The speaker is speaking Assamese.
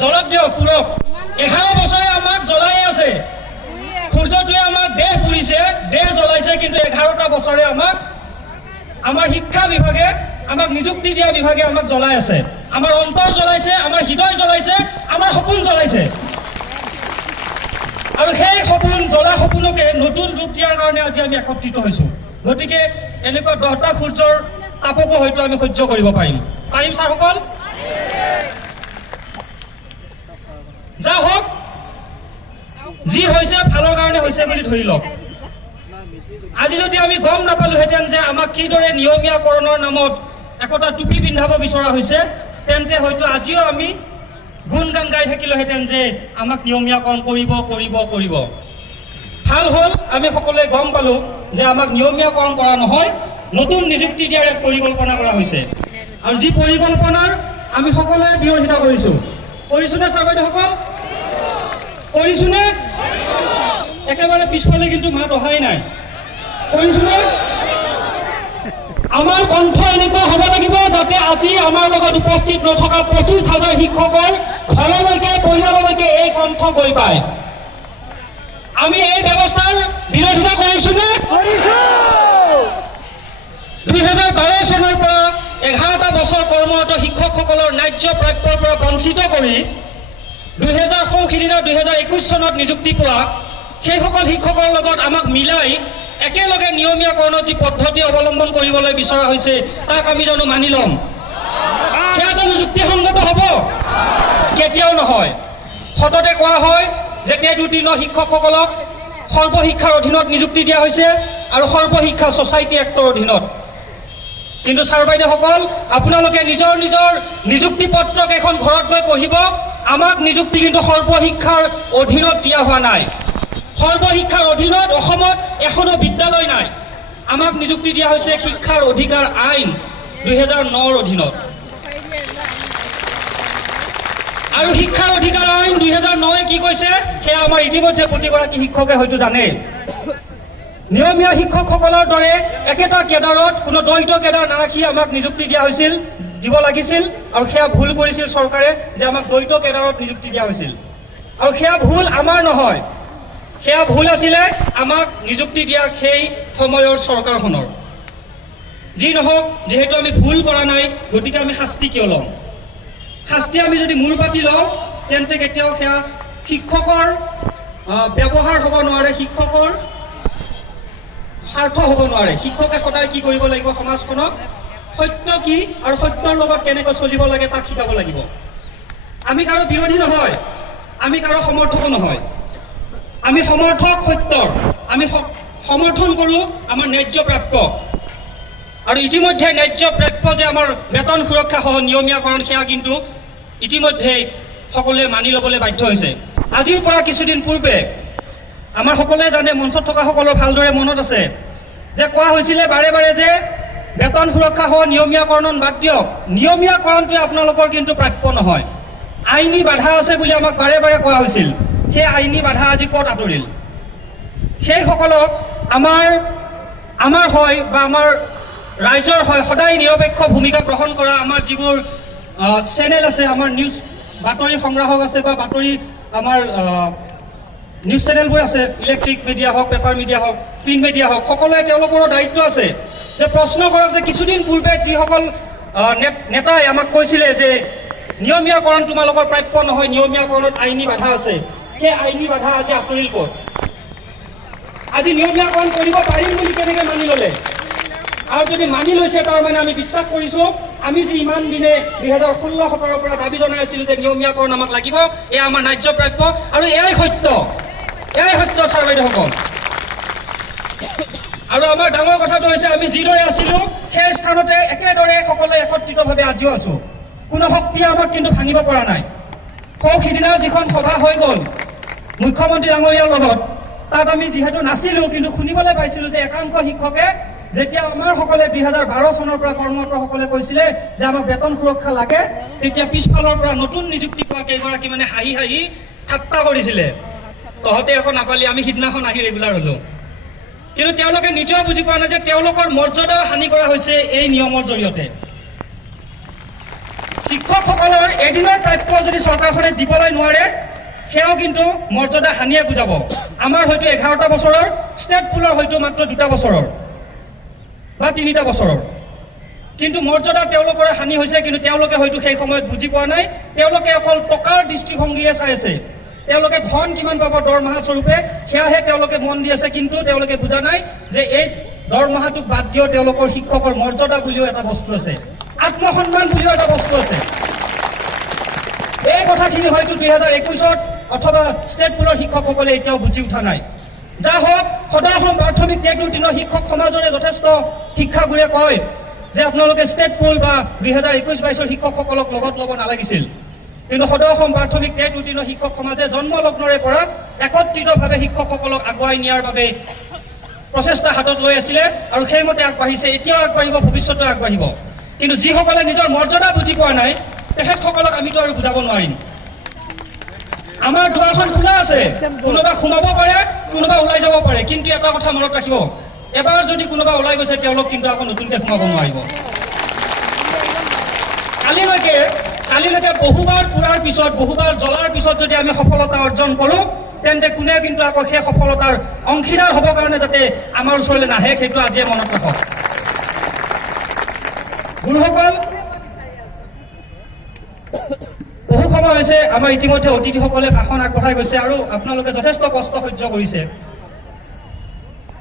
জ্বলক দিয়ক পুৰক 11 বছৰে আমাক জ্বলাই আছে সূৰ্যটোৱে আমাক দেহ পুৰিছে দেহ জ্বলাইছে কিন্তু 11টা বছৰে আমাক আমাৰ শিক্ষা বিভাগে আমাক নিযুক্তি দিয়া বিভাগে আমাক জ্বলাই আছে আমাৰ অন্তৰ জ্বলাইছে আমাৰ হৃদয় জ্বলাইছে আমাৰ সপোন জ্বলাইছে আৰু সেই সপোন জ্বলা সপোনকে নতুন ৰূপ দিয়াৰ কাৰণে আজি আমি একত্ৰিত হৈছো গতিকে এনেকুৱা 10টা সূৰ্যৰ তাপকো হয়তো আমি সহ্য কৰিব পাৰিম ছাৰসকল যা হোক যি হৈছে ভালৰ কাৰণে হৈছে বুলি ধৰি লওক আজি যদি আমি গম নাপালোহেঁতেন যে আমাক কিদৰে নিয়মীয়াকৰণৰ নামত একোটা টুপি পিন্ধাব বিচৰা হৈছে তেন্তে হয়তো আজিও আমি গুণগান গাই থাকিলোহেঁতেন যে আমাক নিয়মীয়াকৰণ কৰিব ভাল হ'ল আমি সকলোৱে গম পালো যে আমাক নিয়মীয়াকৰণ কৰা নহয় নতুন নিযুক্তি দিয়াৰ এক পৰিকল্পনা কৰা হৈছে আৰু যি পৰিকল্পনাৰ আমি সকলোৱে বিৰোধিতা কৰিছোনে ছাৰ বাইদেউসকল কৰিছোনে একেবাৰে পিছফালে কিন্তু মাত অহাই নাই কৰিছোনে আমাৰ কণ্ঠ এনেকুৱা হ'ব লাগিব যাতে আজি আমাৰ লগত উপস্থিত নথকা 25,000 শিক্ষকৰ ঘৰলৈকে পৰিয়াললৈকে এই কণ্ঠ গৈ পায় আমি এই ব্যৱস্থাৰ বিৰোধিতা কৰিছোনে 2012 চনৰ পৰা 11টা বছৰ কৰ্মৰত শিক্ষকসকলৰ ন্যায্য প্ৰাপ্যৰ পৰা বঞ্চিত কৰি 2021 চনত নিযুক্তি পোৱা সেইসকল শিক্ষকৰ লগত আমাক মিলাই একেলগে নিয়মীয়াকৰণৰ যি পদ্ধতি অৱলম্বন কৰিবলৈ বিচৰা হৈছে তাক আমি জানো মানি ল'ম সেয়া জানো যুক্তিসংগত হ'ব কেতিয়াও নহয় সততে কোৱা হয় যে টেট-উত্তীৰ্ণ শিক্ষকসকলক সৰ্বশিক্ষাৰ অধীনত নিযুক্তি দিয়া হৈছে আৰু সৰ্বশিক্ষা ছ'চাইটি এক্টৰ অধীনত কিন্তু ছাৰ বাইদেউসকল আপোনালোকে নিজৰ নিযুক্তি পত্ৰক এখন ঘৰত গৈ পঢ়িব আমাক নিযুক্তি কিন্তু সৰ্বশিক্ষাৰ অধীনত দিয়া হোৱা নাই সৰ্বশিক্ষাৰ অধীনত অসমত এখনো বিদ্যালয় নাই আমাক নিযুক্তি দিয়া হৈছে শিক্ষাৰ অধিকাৰ আইন 2009ৰ অধীনত আৰু শিক্ষাৰ অধিকাৰ আইন 2009 কি কৈছে সেয়া আমাৰ ইতিমধ্যে প্ৰতিগৰাকী শিক্ষকে হয়তো জানে নিয়মীয়া শিক্ষকসকলৰ দৰে একেটা কেডাৰত কোনো দ্বৈত কেডাৰ নাৰাখি আমাক নিযুক্তি দিয়া হৈছিল দিব লাগিছিল আৰু সেয়া ভুল কৰিছিল চৰকাৰে যে আমাক দ্বৈত কেডাৰত নিযুক্তি দিয়া হৈছিল আৰু সেয়া ভুল আমাৰ নহয় সেয়া ভুল আছিলে আমাক নিযুক্তি দিয়া সেই সময়ৰ চৰকাৰখনৰ যি নহওক যেহেতু আমি ভুল কৰা নাই গতিকে আমি শাস্তি কিয় ল'ম শাস্তি আমি যদি মূৰ পাতি লওঁ তেন্তে কেতিয়াও সেয়া শিক্ষকৰ ব্যৱহাৰ হ'ব নোৱাৰে শিক্ষকৰ স্বাৰ্থ হ'ব নোৱাৰে শিক্ষকে সদায় কি কৰিব লাগিব সমাজখনক সত্য কি আৰু সত্যৰ লগত কেনেকৈ চলিব লাগে তাক শিকাব লাগিব আমি কাৰো বিৰোধী নহয় আমি কাৰো সমৰ্থকো নহয় আমি সমৰ্থক সত্যৰ আমি সমৰ্থন কৰোঁ আমাৰ ন্যায্য প্ৰাপ্য আৰু ইতিমধ্যে ন্যায্য প্ৰাপ্য যে আমাৰ বেতন সুৰক্ষা সহ নিয়মীয়াকৰণ সেয়া কিন্তু ইতিমধ্যে সকলোৱে মানি ল'বলৈ বাধ্য হৈছে আজিৰ পৰা কিছুদিন পূৰ্বে আমাৰ সকলোৱে জানে মঞ্চত থকা সকলৰ ভালদৰে মনত আছে যে কোৱা হৈছিলে বাৰে বাৰে যে বেতন সুৰক্ষা সহ নিয়মীয়াকৰণ বাদ দিয়ক নিয়মীয়াকৰণটোৱে আপোনালোকৰ কিন্তু প্ৰাপ্য নহয় আইনী বাধা আছে বুলি আমাক বাৰে বাৰে কোৱা হৈছিল সেই আইনী বাধা আজি ক'ত আঁতৰিল সেইসকলক আমাৰ হয় বা আমাৰ ৰাইজৰ হয় সদায় নিৰপেক্ষ ভূমিকা গ্ৰহণ কৰা আমাৰ যিবোৰ চেনেল আছে আমাৰ নিউজ বাতৰি সংগ্ৰাহক আছে বা বাতৰি আমাৰ নিউজ চেনেলবোৰ আছে ইলেক্ট্ৰিক মিডিয়া হওক পেপাৰ মিডিয়া হওক প্ৰিণ্ট মিডিয়া হওক সকলোৱে তেওঁলোকৰো দায়িত্ব আছে যে প্ৰশ্ন কৰক যে কিছুদিন পূৰ্বে যিসকল নেতাই আমাক কৈছিলে যে নিয়মীয়াকৰণ তোমালোকৰ প্ৰাপ্য নহয় নিয়মীয়াকৰণত আইনী বাধা আছে সেই আইনী বাধা আজি আঁতৰিল ক'ত আজি নিয়মীয়াকৰণ কৰিব পাৰিম বুলি কেনেকৈ মানি ল'লে আৰু যদি মানি লৈছে তাৰমানে আমি বিশ্বাস কৰিছোঁ আমি যি ইমান দিনে 2016-17 পৰা দাবী জনাই আছিলোঁ যে নিয়মীয়াকৰণ আমাক লাগিব এয়া আমাৰ ন্যায্য প্ৰাপ্য আৰু এয়াই সত্য ছাৰ বাইদেউসকল আৰু আমাৰ ডাঙৰ কথাটো হৈছে আমি যিদৰে আছিলোঁ সেই স্থানতে একেদৰে সকলোৱে একত্ৰিতভাৱে আজিও আছোঁ কোনো শক্তিয়ে আমাক কিন্তু ভাঙিব পৰা নাই সিদিনা যিখন সভা হৈ গ'ল মুখ্যমন্ত্ৰী ডাঙৰীয়াৰ লগত তাত আমি যিহেতু নাছিলোঁ কিন্তু শুনিবলৈ পাইছিলোঁ যে একাংশ শিক্ষকে যেতিয়া আমাৰ সকলে 2012 চনৰ পৰা কৰ্মৰতসকলে কৈছিলে যে আমাক বেতন সুৰক্ষা লাগে তেতিয়া পিছফালৰ পৰা নতুন নিযুক্তি পোৱা কেইগৰাকী মানে হাঁহি ঠাট্টা কৰিছিলে তহঁতে এখন নাপালি আমি সিদিনাখন আহি ৰেগুলাৰ হ'লো কিন্তু তেওঁলোকে নিজেও বুজি পোৱা নাই যে তেওঁলোকৰ মৰ্যাদাও হানি কৰা হৈছে এই নিয়মৰ জৰিয়তে শিক্ষকসকলৰ এদিনৰ প্ৰাপ্য যদি চৰকাৰখনে দিবলৈ নোৱাৰে সেয়াও কিন্তু মৰ্যাদা হানিয়ে বুজাব। আমাৰ হয়তো 11টা বছৰৰ, ষ্টেট পুলৰ হয়তো মাত্ৰ 2টা বছৰৰ বা 3টা বছৰৰ, কিন্তু মৰ্যাদা তেওঁলোকৰ হানি হৈছে। কিন্তু তেওঁলোকে হয়তো সেই সময়ত বুজি পোৱা নাই। তেওঁলোকে অকল টকাৰ দৃষ্টিভংগীৰে চাই আছে। তেওঁলোকে ধন কিমান পাব দৰমহা স্বৰূপে সেয়াহে তেওঁলোকে মন দি আছে। কিন্তু তেওঁলোকে বুজা নাই যে এই দৰমহাটোক বাদ দিও তেওঁলোকৰ শিক্ষকৰ মৰ্যাদা বুলিও এটা বস্তু আছে, আত্মসন্মান বুলিও এটা বস্তু আছে। এই কথাখিনি হয়তো 2021ত অথবা ষ্টেট পুলৰ শিক্ষকসকলে এতিয়াও বুজি উঠা নাই। যা হওক, সদৌ অসম প্ৰাথমিক টেট ৰুটিনৰ শিক্ষক সমাজৰে যথেষ্ট শিক্ষাগুৰুৱে কয় যে আপোনালোকে ষ্টেট পুল বা 2021-22ৰ শিক্ষকসকলক লগত ল'ব নালাগিছিল। কিন্তু সদৌ অসম প্ৰাথমিক টেট ৰুটিনৰ শিক্ষক সমাজে জন্মলগ্নৰে পৰা একত্ৰিতভাৱে শিক্ষকসকলক আগুৱাই নিয়াৰ বাবে প্ৰচেষ্টা হাতত লৈ আছিলে আৰু সেইমতে আগবাঢ়িছে, এতিয়াও আগবাঢ়িব, ভৱিষ্যতেও আগবাঢ়িব। কিন্তু যিসকলে নিজৰ মৰ্যাদা বুজি পোৱা নাই তেখেতসকলক আমিতো আৰু বুজাব নোৱাৰিম। আমাৰ দুৱাৰখন খোলা আছে, কোনোবা সোমাব পাৰে, কোনোবা ওলাই যাব পাৰে। কিন্তু এটা কথা মনত ৰাখিব, এবাৰ যদি কোনোবা ওলাই গৈছে তেওঁলোক কিন্তু আকৌ নতুনকৈ সোমাব নোৱাৰিব। কালিলৈকে বহুবাৰ পুৰাৰ পিছত, বহুবাৰ জ্বলাৰ পিছত যদি আমি সফলতা অৰ্জন কৰোঁ তেন্তে কোনে কিন্তু আকৌ সেই সফলতাৰ অংশীদাৰ হ'বৰ কাৰণে যাতে আমাৰ ওচৰলৈ নাহে সেইটো আজিয়ে মনত ৰাখক। গুৰুসকল, বহু সময় হৈছে আমাৰ ইতিমধ্যে অতিথিসকলে ভাষণ আগবঢ়াই গৈছে আৰু আপোনালোকে যথেষ্ট কষ্ট সহ্য কৰিছে।